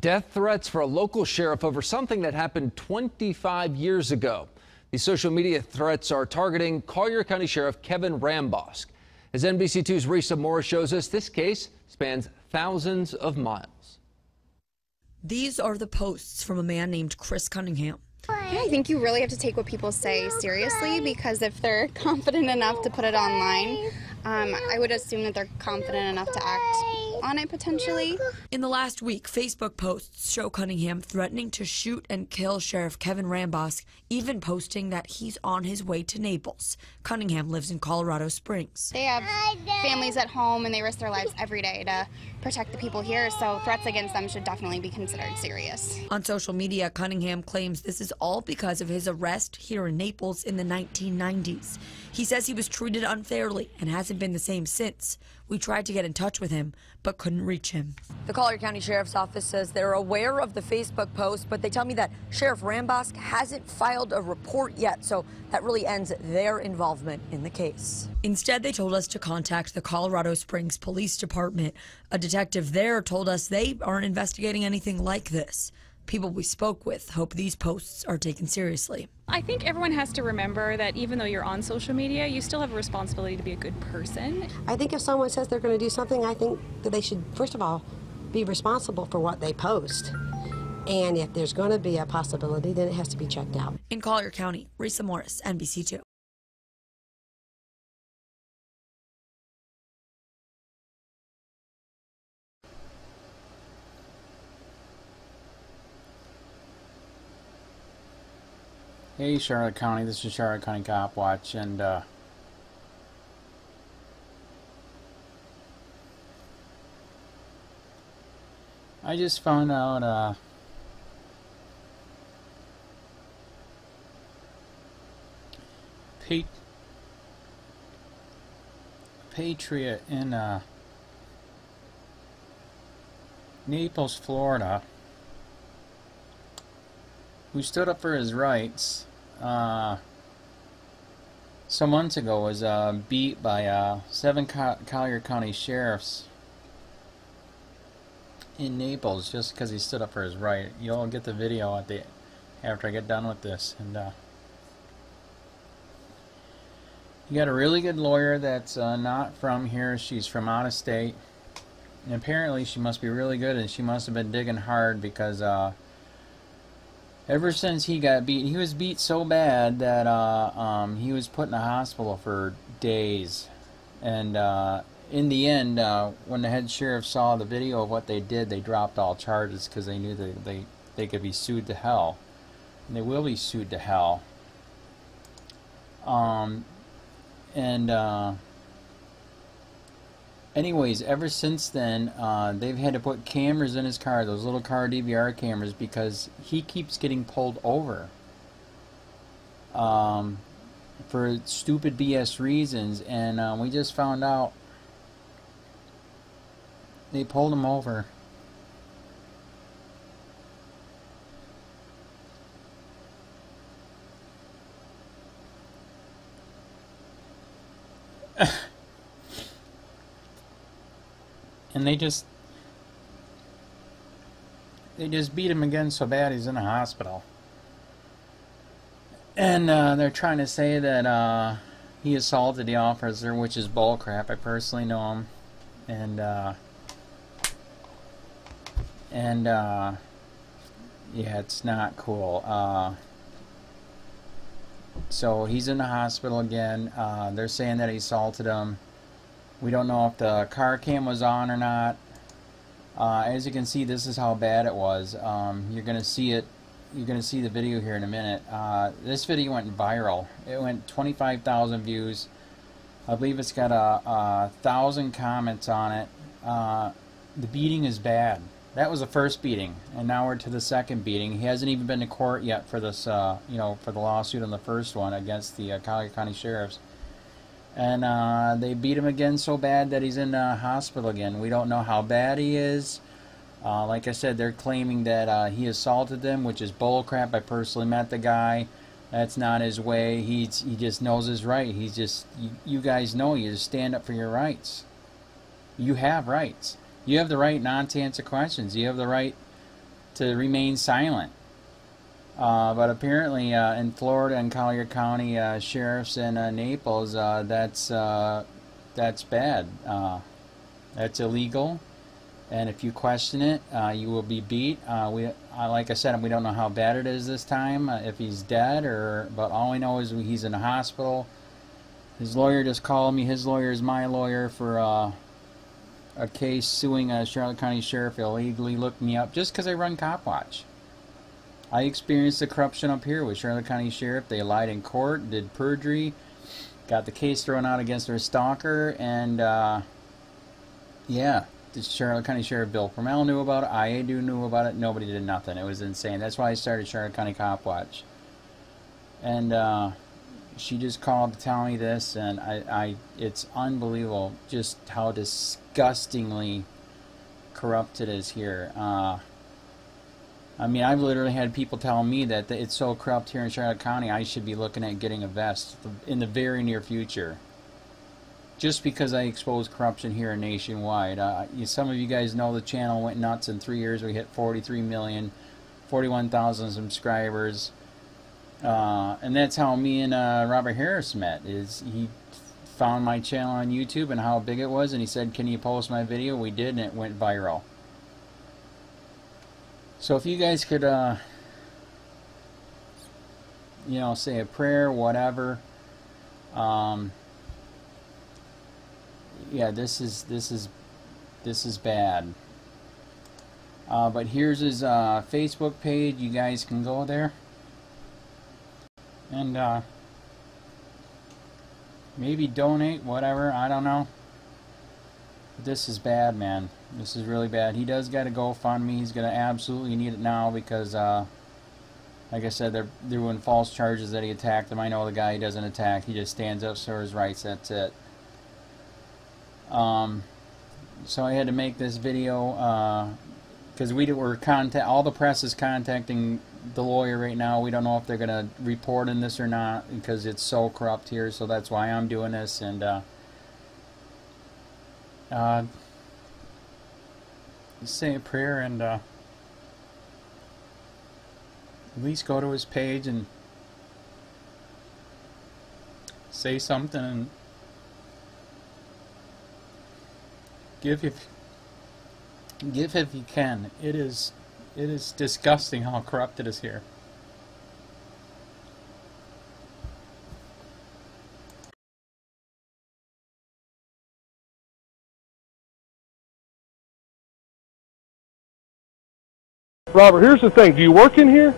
Death threats for a local sheriff over something that happened 25 years ago. These social media threats are targeting Collier County Sheriff Kevin Rambosk. As NBC2's Risa Morris shows us, this case spans thousands of miles. These are the posts from a man named Chris Cunningham. Yeah, I think you really have to take what people say seriously, because if they're confident enough to put it online, I would assume that they're confident enough to act on it potentially. In the last week, Facebook posts show Cunningham threatening to shoot and kill Sheriff Kevin Rambosk, even posting that he's on his way to Naples. Cunningham lives in Colorado Springs. They have families at home and they risk their lives every day to protect the people here, so threats against them should definitely be considered serious. On social media, Cunningham claims this is all because of his arrest here in Naples in the 1990s. He says he was treated unfairly and hasn't been the same since. We tried to get in touch with him, but couldn't reach him. The Collier County Sheriff's Office says they're aware of the Facebook post, but they tell me that Sheriff Rambosk hasn't filed a report yet, so that really ends their involvement in the case. Instead, they told us to contact the Colorado Springs Police Department. A detective there told us they aren't investigating anything like this. People we spoke with hope these posts are taken seriously. I think everyone has to remember that even though you're on social media, you still have a responsibility to be a good person. I think if someone says they're going to do something, I think that they should, first of all, be responsible for what they post. And if there's going to be a possibility, then it has to be checked out. In Collier County, Risa Morris, NBC2. Hey Charlotte County, this is Charlotte County COPWATCH, and I just found out patriot in Naples, Florida, who stood up for his rights some months ago, was beat by 7 Collier County sheriffs in Naples just because he stood up for his right. You'll get the video at after I get done with this. And you got a really good lawyer that's not from here. She's from out of state, and apparently she must be really good, and she must have been digging hard, because ever since he got beat, he was beat so bad that he was put in the hospital for days. And in the end, when the head sheriff saw the video of what they did, they dropped all charges because they knew that they could be sued to hell. And they will be sued to hell. Anyways, ever since then, they've had to put cameras in his car, those little car DVR cameras, because he keeps getting pulled over for stupid BS reasons. And we just found out they pulled him over. And they just beat him again so bad he's in a hospital. And they're trying to say that he assaulted the officer, which is bullcrap. I personally know him. And yeah, it's not cool. So he's in the hospital again. They're saying that he assaulted him. We don't know if the car cam was on or not. As you can see, this is how bad it was. You're gonna see it. You're gonna see the video here in a minute. This video went viral. It went 25,000 views. I believe it's got 1,000 comments on it. The beating is bad. That was the first beating, and now we're to the second beating. He hasn't even been to court yet for this, you know, for the lawsuit on the first one against the Collier County sheriffs. And they beat him again so bad that he's in the hospital again. We don't know how bad he is. Like I said, they're claiming that he assaulted them, which is bullcrap. I personally met the guy. That's not his way. He just knows his right. He's just, you guys know, you just stand up for your rights. You have rights. You have the right not to answer questions. You have the right to remain silent. But apparently in Florida and Collier County sheriffs and Naples, that's bad. That's illegal, and if you question it, you will be beat. Like I said, we don't know how bad it is this time, if he's dead, but all we know is he's in the hospital. His lawyer just called me. His lawyer is my lawyer for a case suing a Charlotte County Sheriff illegally. Looked me up just because I run COPWATCH. I experienced the corruption up here with Charlotte County Sheriff. They lied in court, did perjury, got the case thrown out against their stalker, and yeah, the Charlotte County Sheriff Bill PRUMMELL knew about it. IAD knew about it. Nobody did nothing. It was insane. That's why I started Charlotte County COPWATCH. And she just called to tell me this, and it's unbelievable just how disgustingly corrupt it is here. I mean, I've literally had people tell me that it's so corrupt here in Charlotte County, I should be looking at getting a vest in the very near future. Just because I expose corruption here nationwide. Some of you guys know the channel went nuts in 3 years. We hit 43 million, 41,000 subscribers. And that's how me and Robert Harris met. He found my channel on YouTube and how big it was, and he said, "Can you post my video?" We did, and it went viral. So if you guys could, you know, say a prayer, whatever. Yeah, this is bad. But here's his Facebook page. You guys can go there and maybe donate, whatever. I don't know. But this is bad, man. This is really bad. He does got to GoFundMe. He's gonna absolutely need it now because, like I said, they're doing false charges that he attacked him. I know the guy he doesn't attack. He just stands up for his rights. That's it. So I had to make this video because all the press is contacting the lawyer right now. We don't know if they're gonna report in this or not because it's so corrupt here. So that's why I'm doing this. And say a prayer and at least go to his page and say something and give if you can. It is disgusting how corrupt it is here. Robert, here's the thing. Do you work in here?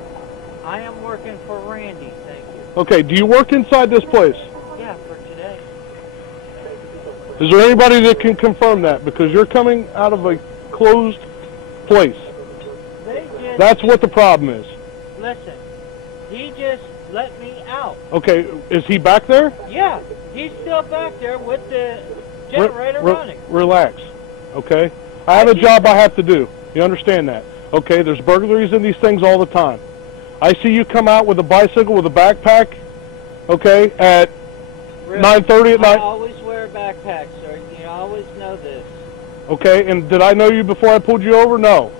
I am working for Randy, thank you. Okay, do you work inside this place? Yeah, for today. Is there anybody that can confirm that? Because you're coming out of a closed place. That's what the problem is. Listen, he just let me out. Okay, is he back there? Yeah, he's still back there with the generator running. Relax, okay? I have a job I have to do. You understand that? Okay, there's burglaries in these things all the time. I see you come out with a bicycle with a backpack, okay, at 9:30 at night. I always wear a backpack, sir. You always know this. Okay, and did I know you before I pulled you over? No.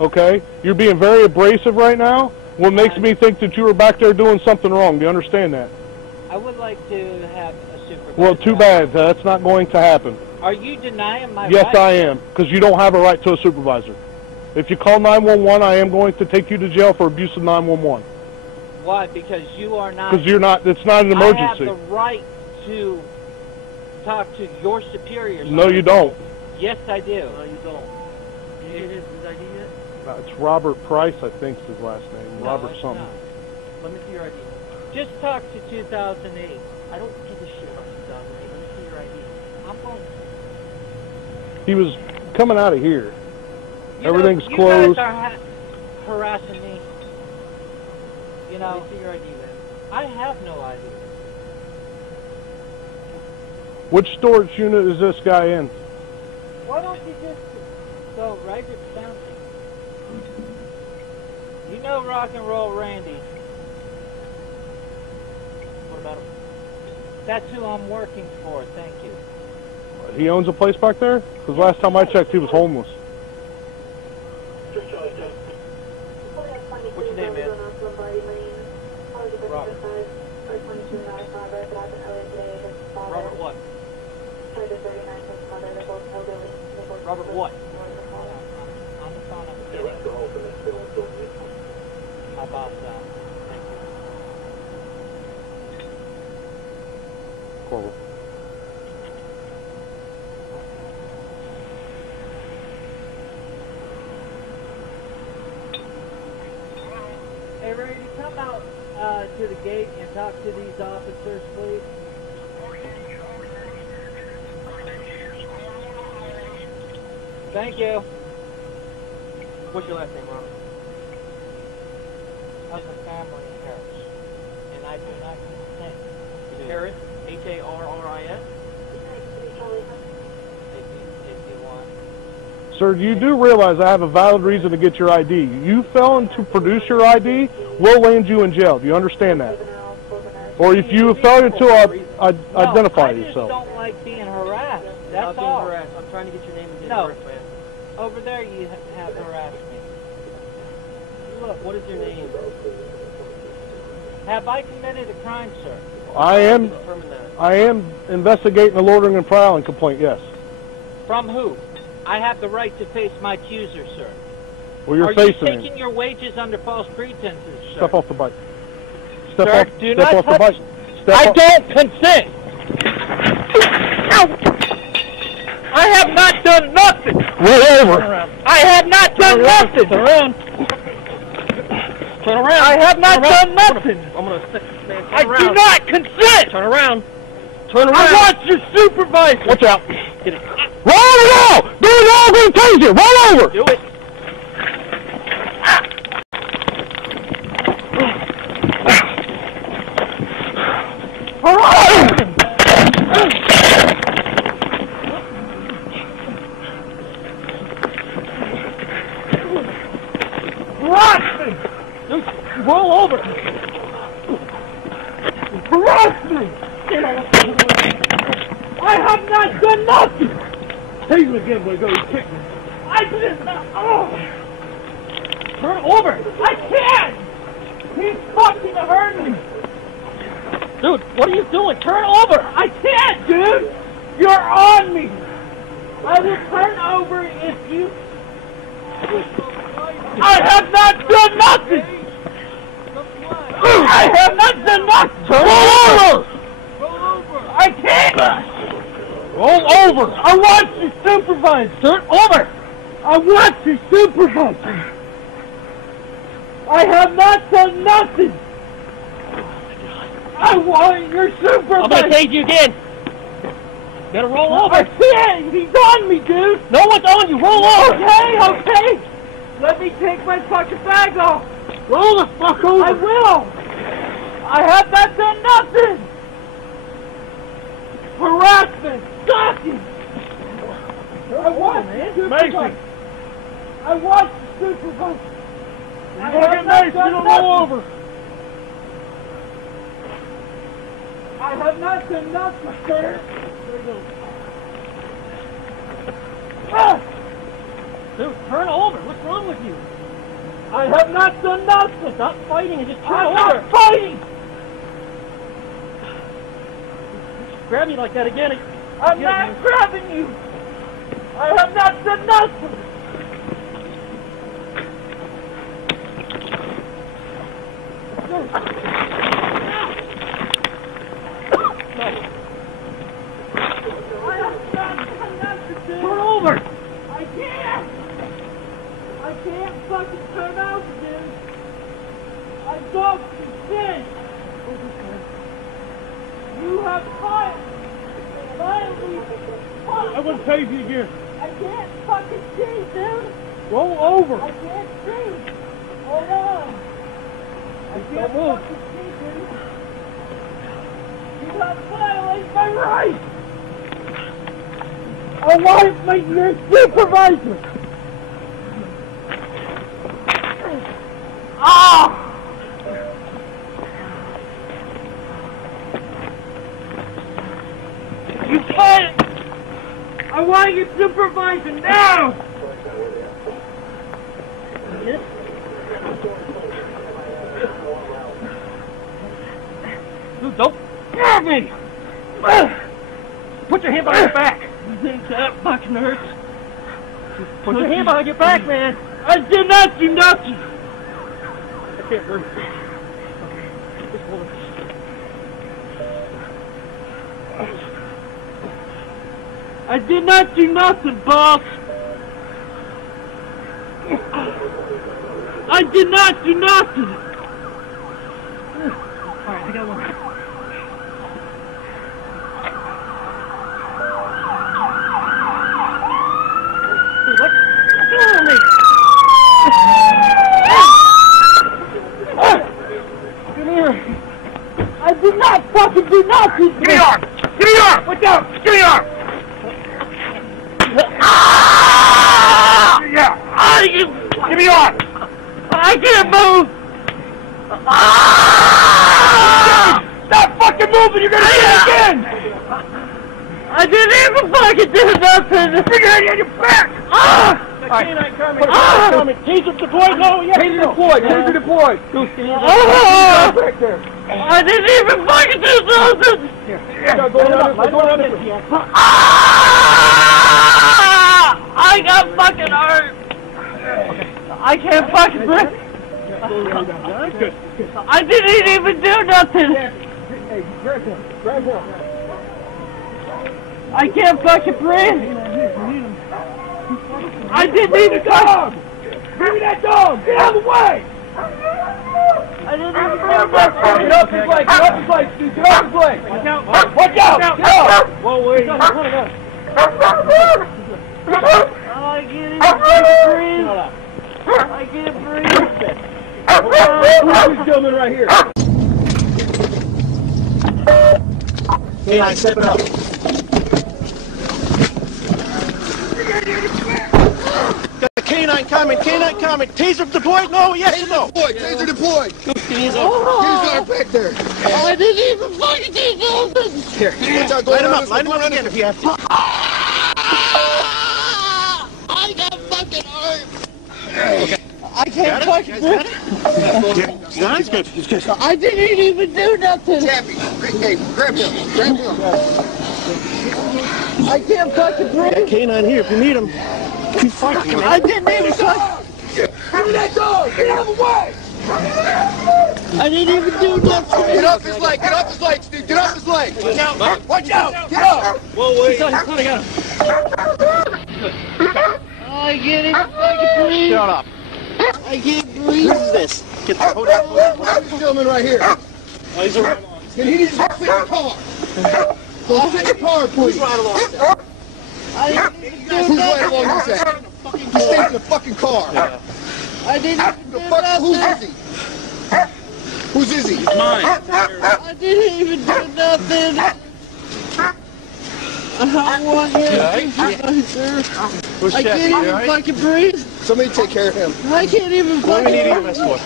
Okay, you're being very abrasive right now. What makes me think that you were back there doing something wrong? Do you understand that? I would like to have a supervisor. Well, too bad. That's not going to happen. Are you denying my right? Yes, I am, because you don't have a right to a supervisor. If you call 911, I am going to take you to jail for abuse of 911. Why? Because you are not... Because you're not, it's not an emergency. I have the right to talk to your superiors. No, you don't. Yes, I do. No, you don't. Do you get his ID yet? It's Robert Price, I think is his last name. No, Robert it's something. not. Let me see your ID. Just talk to 2008. I don't give a shit about 2008. Let me see your ID. I'm going... He was coming out of here. Everything's you closed. You guys are harassing me. You know. Let me see your ID, man. I have no ID. Which storage unit is this guy in? Why don't you just go right down? You know Rock and Roll Randy. What about him? That's who I'm working for, thank you. He owns a place back there? Because last time I checked, he was homeless. What's your name, man? Robert. Robert what? Robert what? On the phone, I'm getting. How about that? Thank you. Corporal. Hey, Ray, come out to the gate and talk to these officers, please. Thank you. What's your last name, Robert? Of the family Harris, and I do not consent. Harris, Harris. If you want. Sir, you do realize I have a valid reason to get your ID. You failing to produce your ID, we'll land you in jail. Do you understand that? Or if you fail to identify yourself. I just don't like being harassed. That's all. Harassed. I'm trying to get your name and date of birth, man. Over there you have harassed me. Look, what is your name? Have I committed a crime, sir? I am investigating a loitering and prowling complaint, yes. From who? I have the right to face my accuser, sir. Well, you're Are facing you taking your wages under false pretenses, sir? Step off the bike. Step Sir, off, do step not off the touch. bike. I don't consent. I have not done nothing. Roll over. I have not done nothing. Turn around. Turn around. I have not done nothing. I'm going to stick this man. I do not consent. Turn around. Turn around. I want your supervisor. Watch out. Get it. Roll over now. Do it all. I'm going to tase you. Roll over. Do it. Roll over. Harass me. I have not done nothing. Tase him again, Wingo. You kicked me. I didn't. Oh. Turn over. I can't. He's fucking hurting me. Dude, what are you doing? Turn over. I can't, dude. You're on me. I will turn over if you. I have not done nothing. I have not done nothing. Roll over. Roll over. I can't. Roll over. I want your supervisor. Turn over. I want your supervisor. I have not done nothing. I want your supervisor. I'm going to tase you again. Better roll over. I can't. He's on me, dude. No one's on you. Roll over. Okay. Let me take my fucking bag off. Roll the fuck over. I will. I have not done nothing. Harassment. Stalking. I want Macy. I want supervisor. You're going to get Macy. You don't roll over. I have not done nothing, sir. Dude, turn over. What's wrong with you? I have not done nothing. Stop fighting and just turn I'm over. not fighting. Grab me like that again. I'm not grabbing you. I have not done nothing. Turn over. I can't. I can't fucking turn out, dude. I don't consent. You have violently. I wouldn't tase you again. I can't fucking see, dude. Roll over. I can't see. Hold on. I can't fucking see, dude. You have violated my rights. I want to make your supervisor. Ah! You can't! I want your supervisor now! Don't grab me! Put your hand behind your back! You think that fucking hurts? Put your hand behind your back, man! I did not do nothing! I can't breathe. Okay, just hold it. I did not do nothing, boss! I did not do nothing! Alright, I got one. What? Kill me! Come here! I did not fucking do nothing! Give me your arm! Give me your arm! Watch out! Give me your arm! Yeah! Give me your arm! I can't move! Stop fucking moving! You're gonna do it again! I didn't even fucking do nothing! Bring your hand on your back! Canine coming! Taser deployed! No, yeah! Taser deployed! Taser deployed! Back there! I didn't even fucking do nothing! Here, go around this way. I got fucking hurt! I can't fucking breathe! I didn't even do nothing! Hey, grab him! Grab him! I can't fucking breathe! I didn't even dog! Give me that dog! Get out of the way! I didn't even do nothing! Get up his leg! Get up his leg, Steve! Get up his leg! Watch out! Watch out! Get out! Whoa, wait! I can't even breathe! I can't breathe! Who's filming right here? Canine, step it up. Got a canine coming, taser deployed, no, yes or no? Taser deployed. Get his back there. I didn't even fucking do nothing. Here, light him up again if you have to. I got fucking hurt. Okay. I can't fucking breathe. No, he's good. He's good. I didn't even do nothing. Tappy, hey, grab him. Grab him. I can't fucking breathe. Got canine here if you need him. Keep fucking. I didn't even fucking. Give me that dog. Get out of the way. I didn't even do nothing. Get off his leg. Get off his leg, Steve. Get off his leg. Watch out. Watch out. Get up. Whoa, wait. He's coming. I got him. I can't even fucking breathe. Shut up. I can't breathe. What is this? Hold on. Who's filming right here? Oh, he's right along. He needs to fit in the car. So sit in the car, please. Who's right along there? Who's right along your side? Just stay in the fucking car. I didn't even do nothing. Who's Izzy? Who's Izzy? It's mine. I didn't even do nothing. I want you. I can't even fucking breathe. Somebody take care of him. I can't even fucking breathe. What do we need EMS for?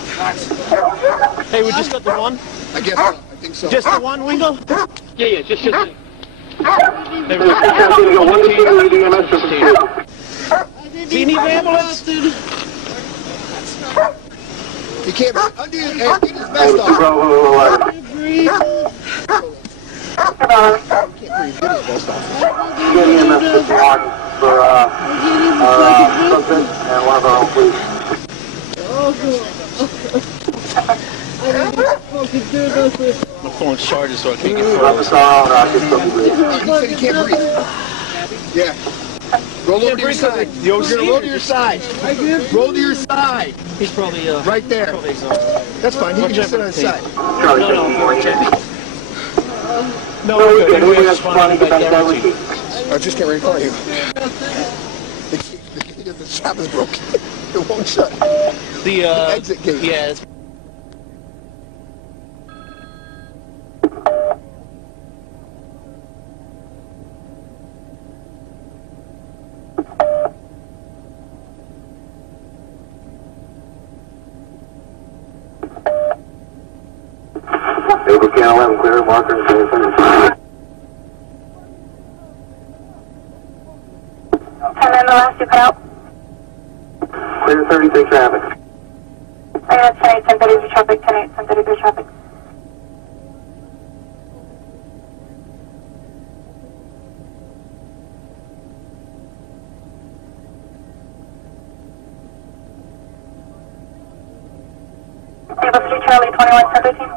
Hey, we just got the one? I guess so. I think so. Just the one, Wingo? Yeah, just. Hey, we got one EMS. Do you need an ambulance? He can't undo his vest off. I can't breathe. Get his vest off. Get EMS for something and one of our own police. I didn't fucking do nothing. My phone's charged so I can't get through. He said he can't breathe. Yeah. Roll over to your side. You're gonna roll to your side. Roll to your side. He's probably right there. That's fine. He can just sit on his side. No, we're good. We have spawning back there. I just can't right in front of you. The shop is broken. It won't shut. The exit gate. Yeah. It's clear, marker, and then the last you cut out. Clear 33 traffic. I got 10-8, 10-33 traffic, 10-8, 10-33 traffic. Charlie 21, 1013.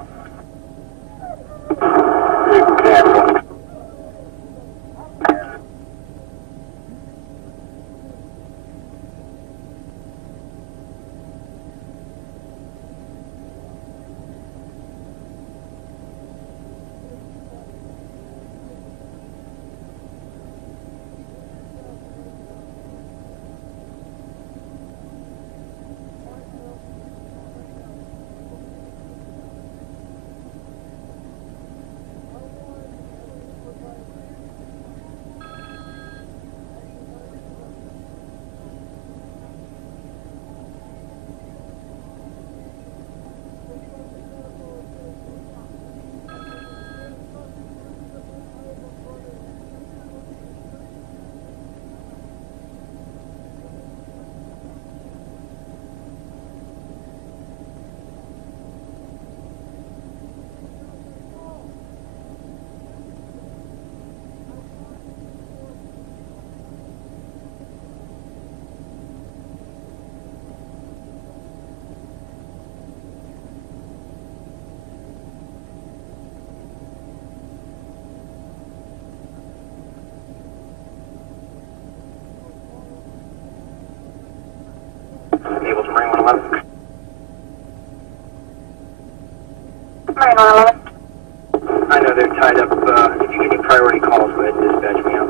Able to Marine 111. Marine 111. I know they're tied up. If you get any priority calls, go ahead and dispatch me out.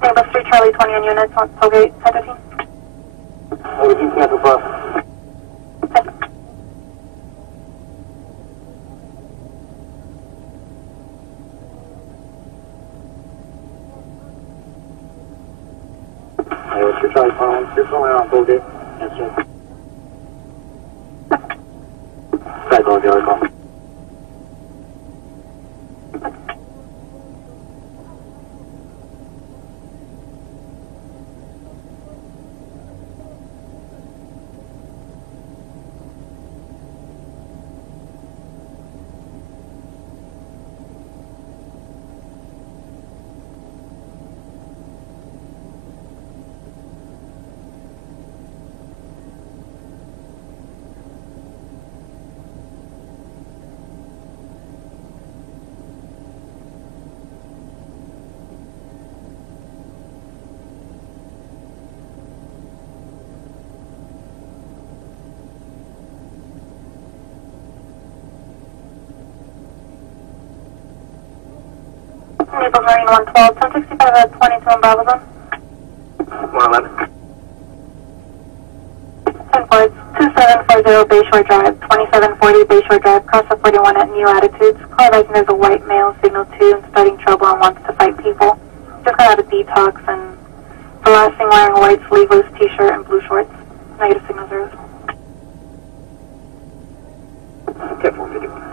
Neighbor Street, Charlie 20 on units, on Tollgate, 1013. Everything cancel bus. Hey, what's your Charlie 21? You're calling on Tollgate. Answer. Side call, the other call. Naples Marine 112, 1065 at 22 in Bravo Zone. 111. 10 Fords, 2740 Bayshore Drive, 2740 Bayshore Drive, cross the 41 at New Attitudes. Call advising there's a white male, signal 2, and starting trouble and wants to fight people. Just got out of detox and The last thing wearing a white sleeveless t-shirt and blue shorts. Negative signal 0. Okay, 451.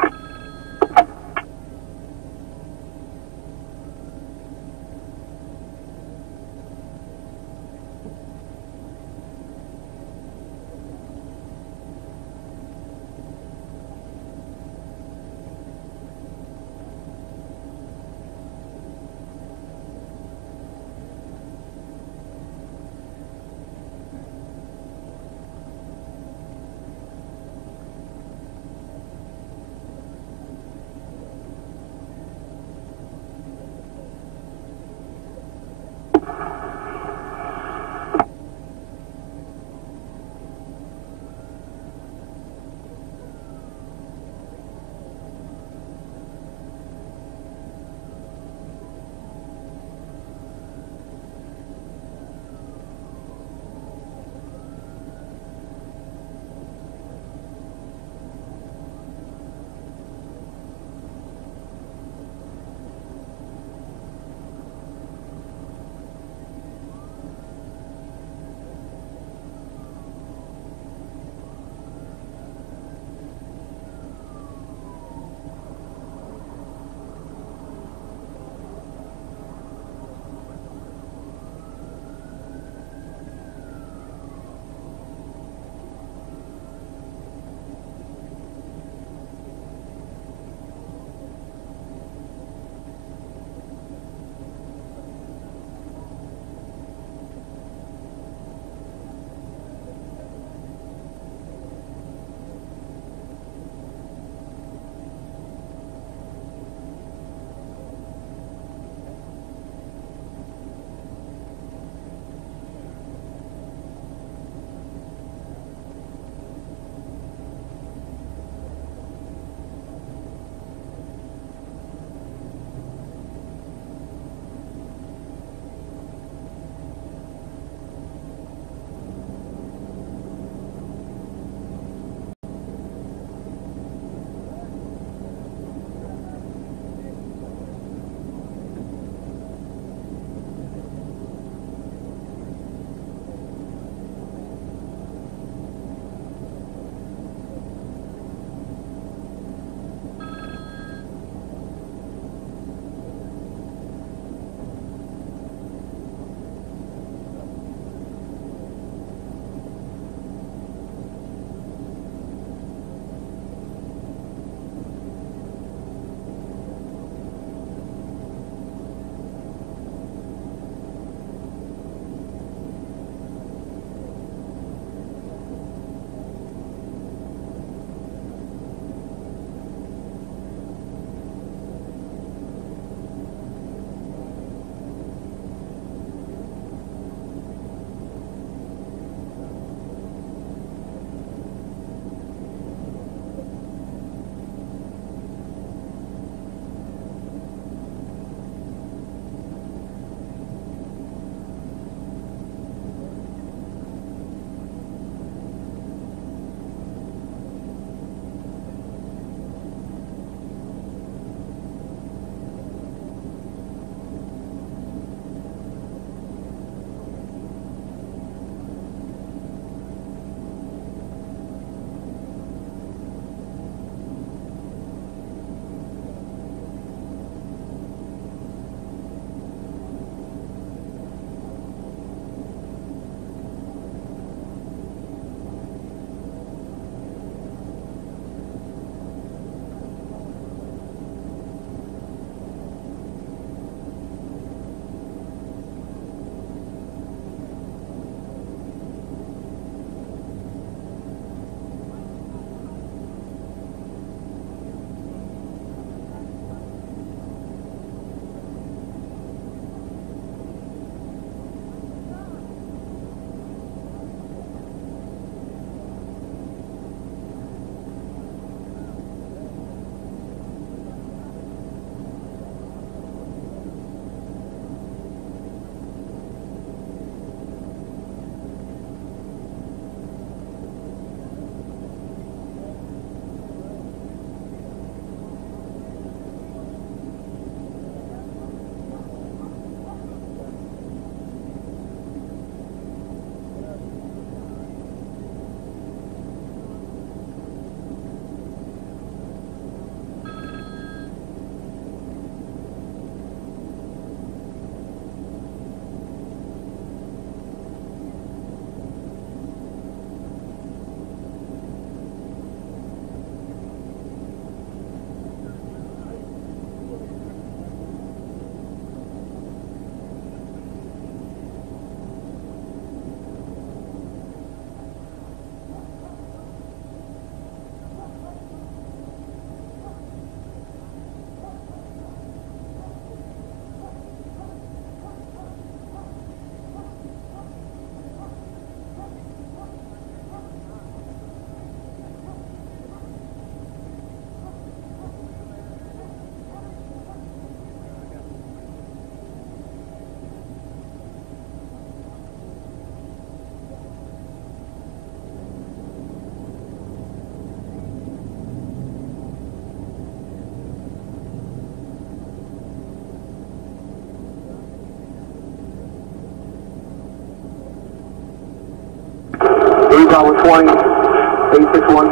Bravo 20, 861.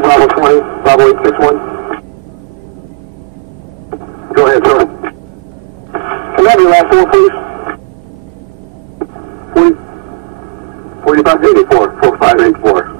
Bravo 20, Bravo 861. Go ahead, sir. Can I have your last four, please? 4584, 4584.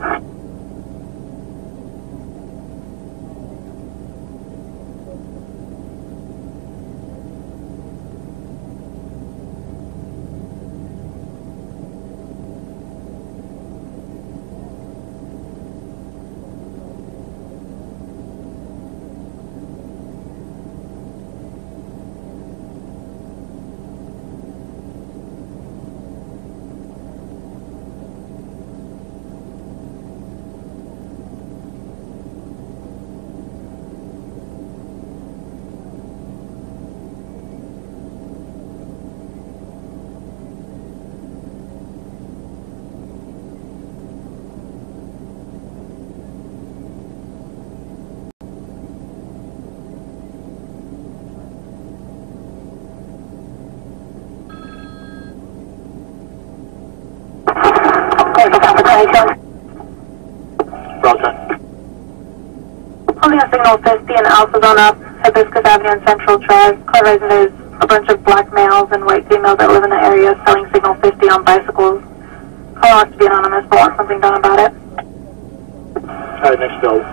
Holding a signal 50 in Alphavona, Hibiscus Avenue and Central Drive. Clarifying there's a bunch of black males and white females that live in the area selling signal 50 on bicycles. Call wants to be anonymous but wants something done about it. Alright, next go.